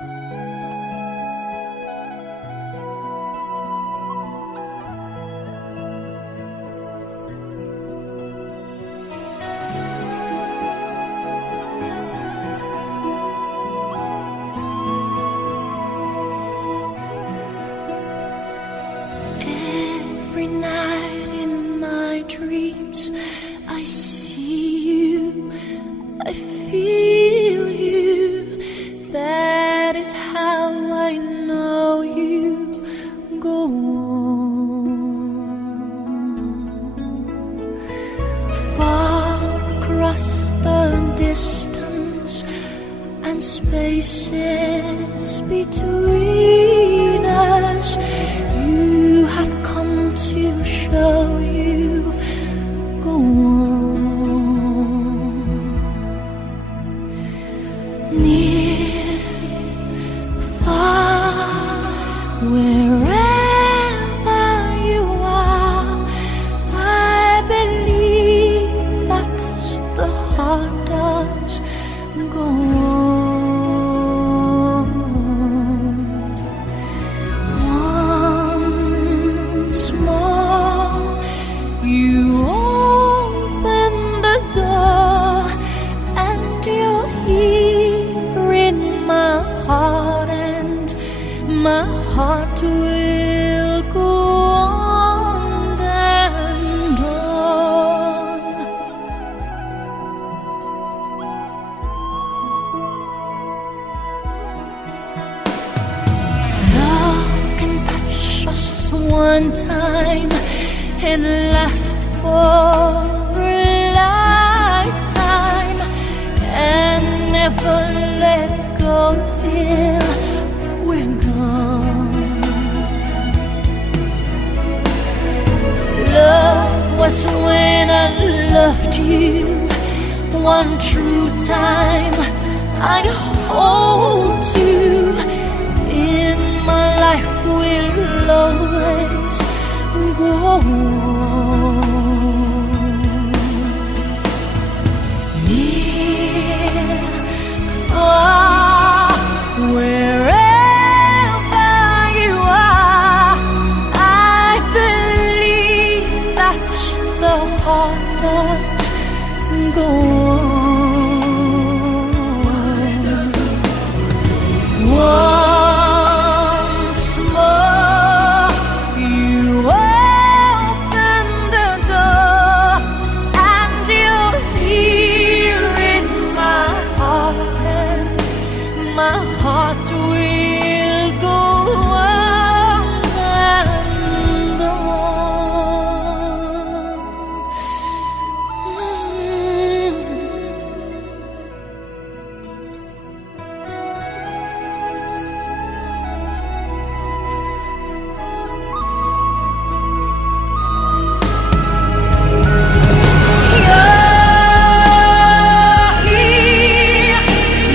Every night in my dreams I see you, I feel you. That is how I know you. Go on. Far across the distance and spaces between us, you have come to show you. Go on. Near, far, wherever you are, I believe that the heart does. Go on. Once more, you open the door, and you're here in my heart, and my heart will go on and on. Love can touch us one time and last for a lifetime, and never let go till we're gone. Love was when I loved you one true time. I hold you in my life, will always go on. Near, far, wherever you are, I believe that the heart does go on. Once more, you open the door, and you're here in my heart, and my heart will go on and on.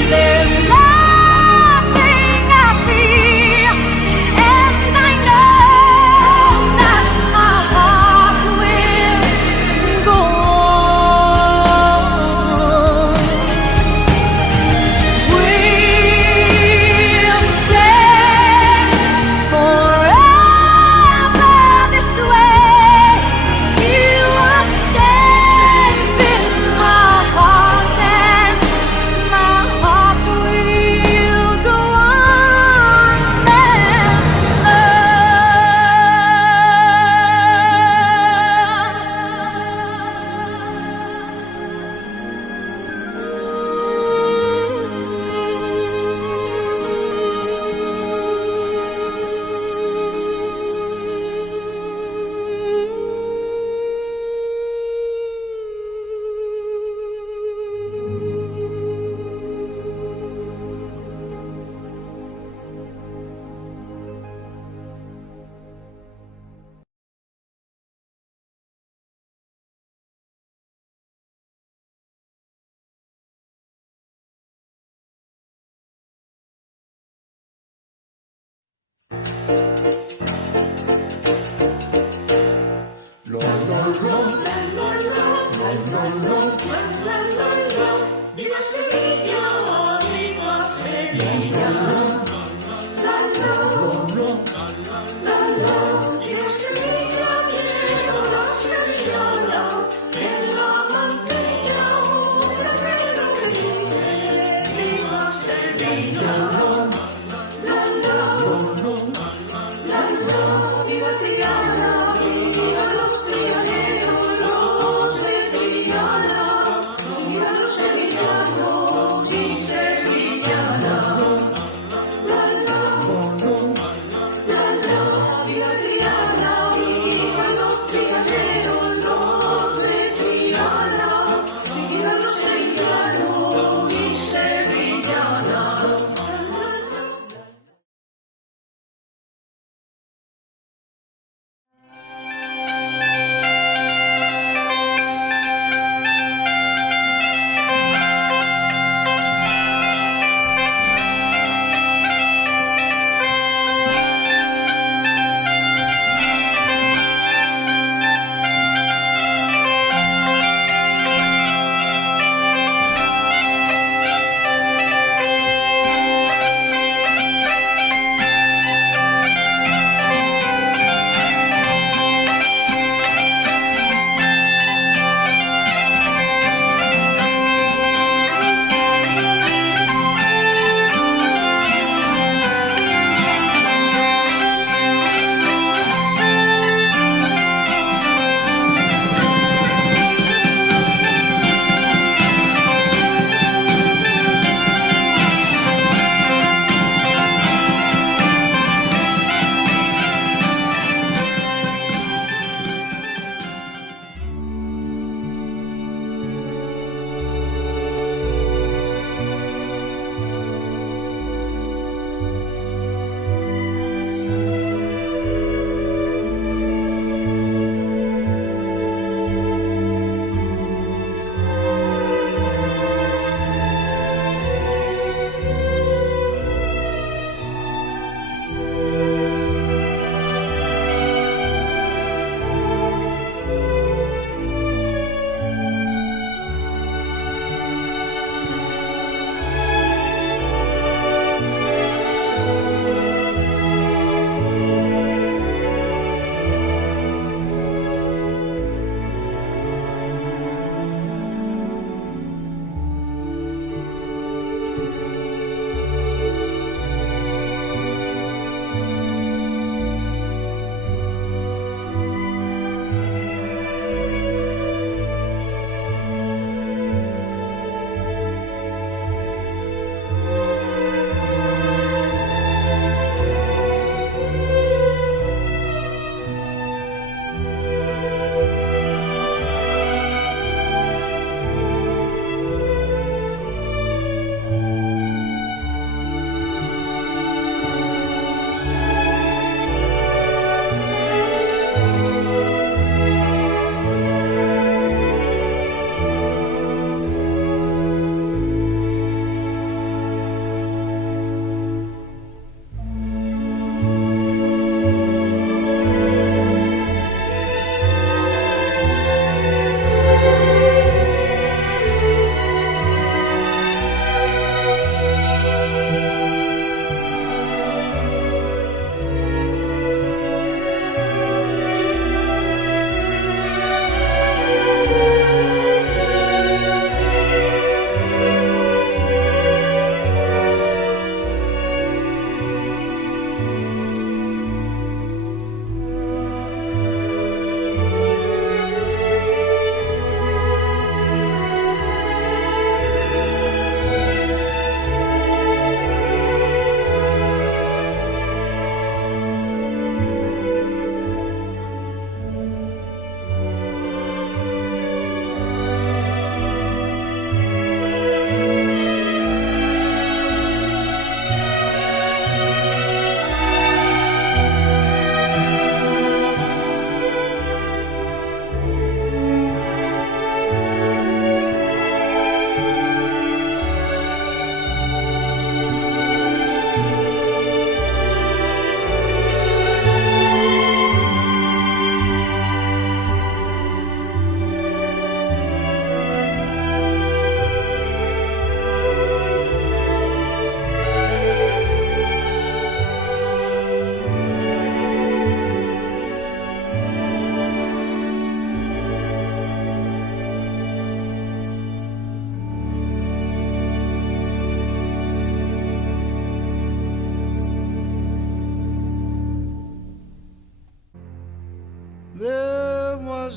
There's nothing I fear, and I know that my heart will go on. We'll stay forever this way. You are safe in my heart, and my heart will go on Mi más bello, mi más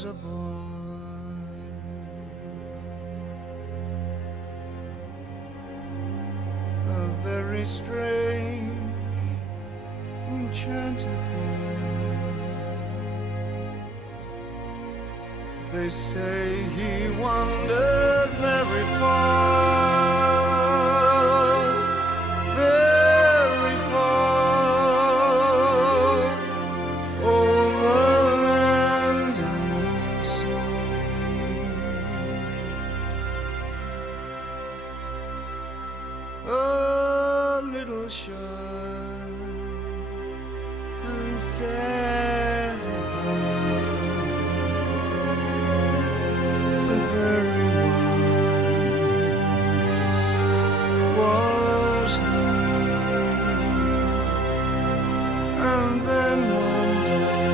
a boy, a very strange, enchanted boy. They say he wandered very far, very far, over land and sea. A little shy and sad about, but very wise was he. And then one day,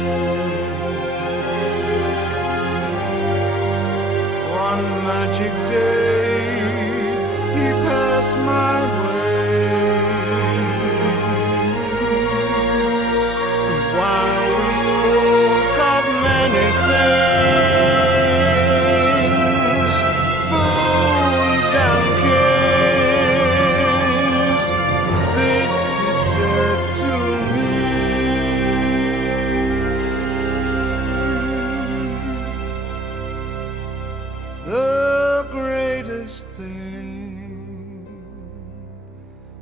one magic day, he passed my way. While we spoke of many things, fools and kings, this he said to me: the greatest thing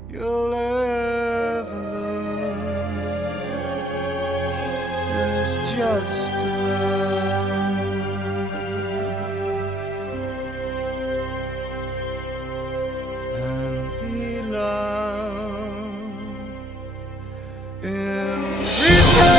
you'll ever learn is just to love and be loved in return.